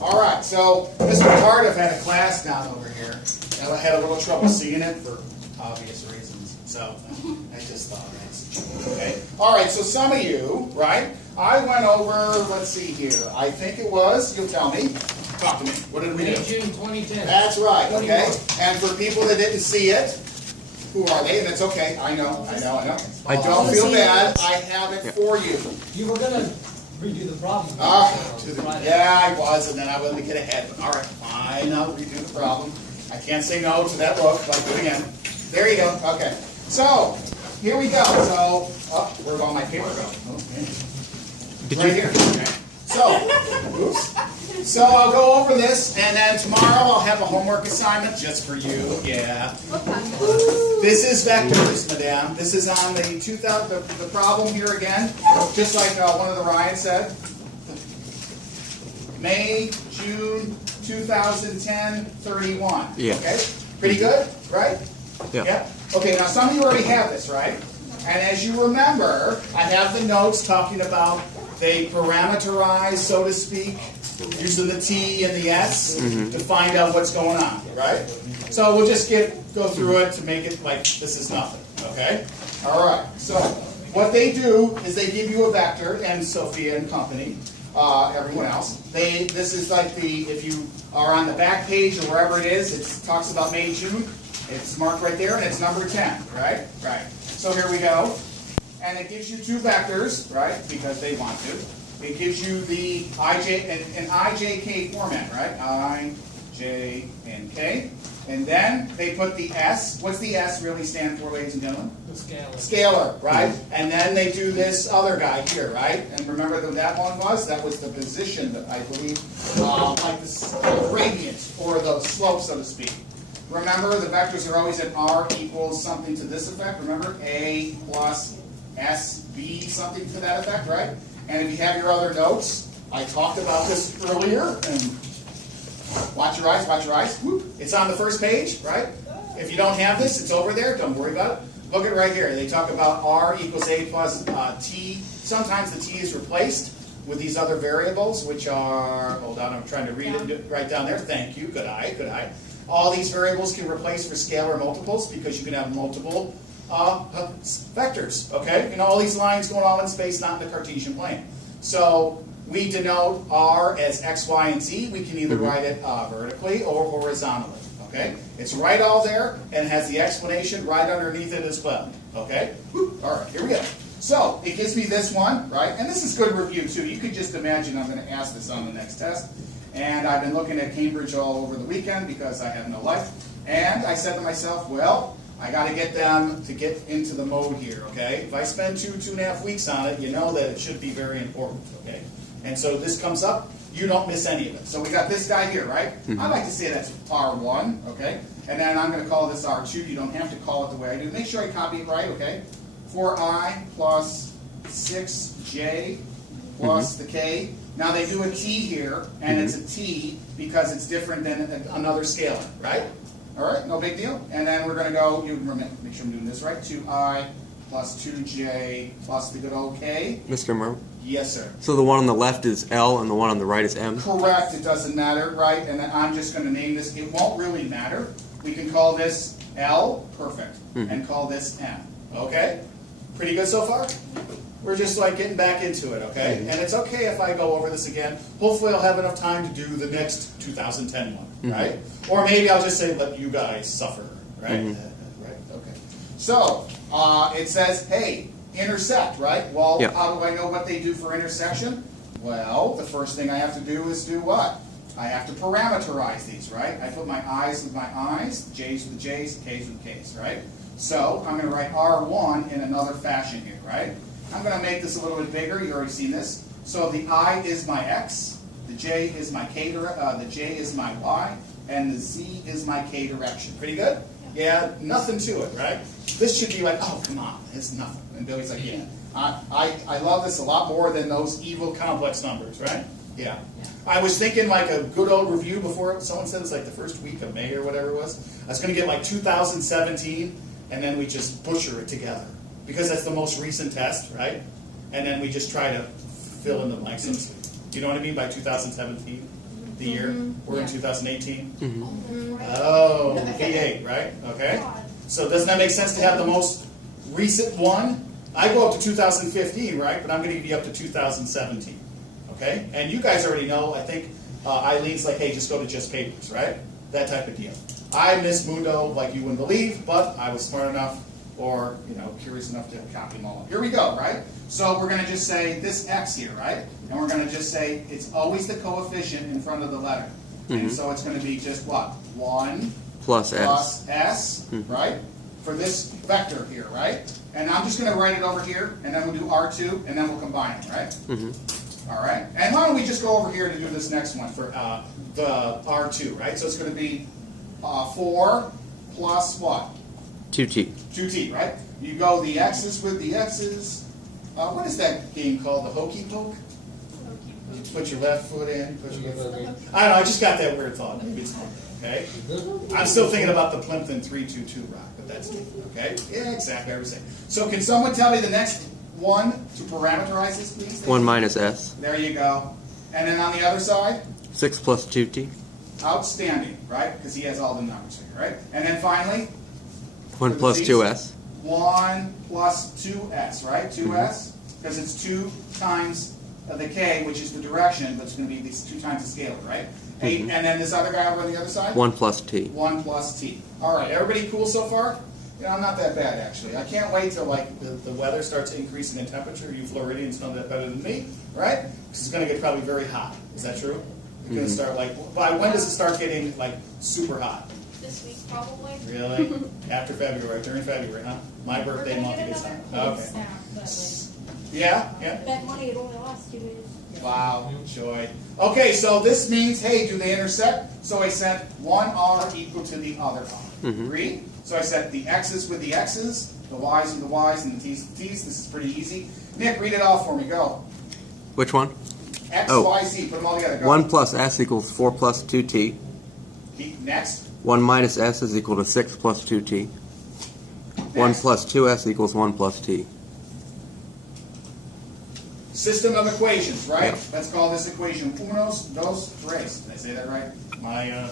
All right, so Mr. Cardiff had a class down over here. And I had a little trouble seeing it for obvious reasons. So I just thought that's okay. All right, so some of you, right? I went over, let's see here. I think it was, you'll tell me. Talk to me. What did we do? June 2010. That's right, okay? And for people that didn't see it, who are they? And it's okay. I know. Don't feel bad. I have it for you. You were going to redo the problem. Yeah, I was, and then I wasn't going to get ahead. All right, fine, I'll redo the problem. I can't say no to that look, but I'll do it again. There you go. Okay. So, here we go. So, where'd all my paper go? Okay. Right here. Okay. So, oops. So I'll go over this, and then tomorrow I'll have a homework assignment just for you. Yeah. This is vectors, madame. This is on the 2000. The problem here again, just like one of the Ryan said. May, June 2010, 31. Yeah. Okay. Pretty good, right? Yeah. Okay. Now some of you already have this, right? And as you remember, I have the notes talking about they parameterize, so to speak, using the T and the S to find out what's going on, right? So we'll just go through it to make it like this is nothing, okay? All right, so what they do is they give you a vector, and Sophia and company, everyone else, this is like if you are on the back page or wherever it is, it talks about May, June, it's marked right there, and it's number 10, right? Right. So here we go. And it gives you two vectors, right, because they want to. It gives you the an IJK format, right? I, J, and K. And then they put the S. What's the S really stand for, ladies and gentlemen? The scalar. Scalar, right? And then they do this other guy here, right? And remember what that one was? That was the position, that I believe, like the gradient or the slope, so to speak. Remember, the vectors are always at R equals something to this effect. Remember, A plus S, B, something to that effect, right? And if you have your other notes, I talked about this earlier, and watch your eyes, watch your eyes. Whoop. It's on the first page, right? If you don't have this, it's over there. Don't worry about it. Look at right here. They talk about R equals A plus T. Sometimes the T is replaced with these other variables, which are, hold on, I'm trying to read it right down there. Thank you. Good eye, good eye. All these variables can replace for scalar multiples because you can have multiple vectors, okay? And all these lines going on in space, not in the Cartesian plane. So we denote R as X, Y, and Z. We can either write it vertically or horizontally, okay? It's right all there and has the explanation right underneath it as well, okay? All right, here we go. So it gives me this one, right? And this is good review, too. You could just imagine I'm going to ask this on the next test. And I've been looking at Cambridge all over the weekend because I have no life. And I said to myself, well, I got to get them to get into the mode here, okay? If I spend 2.5 weeks on it, you know that it should be very important, okay? And so this comes up, you don't miss any of it. So we got this guy here, right? I like to say that's R1, okay? And then I'm going to call this R2. You don't have to call it the way I do. Make sure I copy it right, okay? 4I plus 6J plus the K. Now they do a T here, and it's a T because it's different than another scalar, right? All right, no big deal. And then we're going to go, make sure I'm doing this right, 2I plus 2J plus the good old K. Mr. Murmer? Yes, sir. So the one on the left is L and the one on the right is M? Correct, it doesn't matter, right? And then I'm just going to name this, it won't really matter. We can call this L, perfect, and call this M, okay? Pretty good so far? We're just like getting back into it, okay? And it's okay if I go over this again. Hopefully I'll have enough time to do the next 2010 one, right? Or maybe I'll just say, let you guys suffer, right? Right, okay. So, it says, hey, intersect, right? Well, how do I know what they do for intersection? Well, the first thing I have to do is do what? I have to parameterize these, right? I put my I's with my I's, J's with J's, K's with K's, right? So, I'm going to write R1 in another fashion here, right? I'm going to make this a little bit bigger. You've already seen this. So the I is my X, the J is my K, the J is my Y, and the Z is my K direction. Pretty good? Yeah, nothing to it, right? This should be like, oh, come on, it's nothing. And Billy's like, yeah. I love this a lot more than those evil complex numbers, right? Yeah. I was thinking like a good old review before. Someone said it's like the first week of May or whatever it was. I was going to get like 2017, and then we just butcher it together. Because that's the most recent test, right? And then we just try to fill in the blanks. You know what I mean by 2017? The year? We're in 2018? Mm-hmm. Oh, P8, right? Okay. So doesn't that make sense to have the most recent one? I go up to 2015, right? But I'm going to give you up to 2017. Okay? And you guys already know, I think Eileen's like, hey, just go to just papers, right? That type of deal. I miss Mundo like you wouldn't believe, but I was smart enough or, curious enough to copy them all up. Here we go, right? So we're going to just say this X here, right? And we're going to just say it's always the coefficient in front of the letter. And so it's going to be just what? 1 Plus S, right? For this vector here, right? And I'm just going to write it over here, and then we'll do R2, and then we'll combine them, right? All right. And why don't we just go over here to do this next one for the R2, right? So it's going to be 4 plus what? 2t. 2t, right? You go the x's with the x's. What is that game called? The hokey poke? You put your left foot in, put your left foot in. I don't know, I just got that weird thought. Maybe it's fun, okay? I'm still thinking about the Plimpton 322 rock, but that's me, okay? Yeah, exactly, I was saying. So can someone tell me the next one to parameterize this, please? 1 minus s. There you go. And then on the other side? 6 plus 2t. Outstanding, right? Because he has all the numbers here, right? And then finally? 1 for plus the 2s. 1 plus 2s, right? 2s, because it's 2 times the k, which is the direction, but it's going to be these 2 times the scalar, right? 8, and then this other guy over on the other side? 1 plus t. 1 plus t. All right, everybody cool so far? I'm not that bad, actually. I can't wait till the weather starts increasing in temperature. You Floridians know that better than me, right? Because it's going to get probably very hot. Is that true? It's going to start by when does it start getting super hot? This week, probably. Really? After February, during February, huh? My birthday month gets hot. Okay. Yeah? Bet money it only lasts 2 days. Wow, joy. Okay, so this means, hey, do they intersect? So I set one r equal to the other r. Agree? So I set the x's with the x's, the y's with the y's, and the t's with the t's. This is pretty easy. Nick, read it off for me. Go. Which one? X, Oh. y, z. Put them all together. Go. 1 plus s equals 4 plus 2t. Next. 1 minus s is equal to 6 plus 2t. 1 Next. plus 2s equals 1 plus t. System of equations, right? Yeah. Let's call this equation unos, dos, tres. Did I say that right? My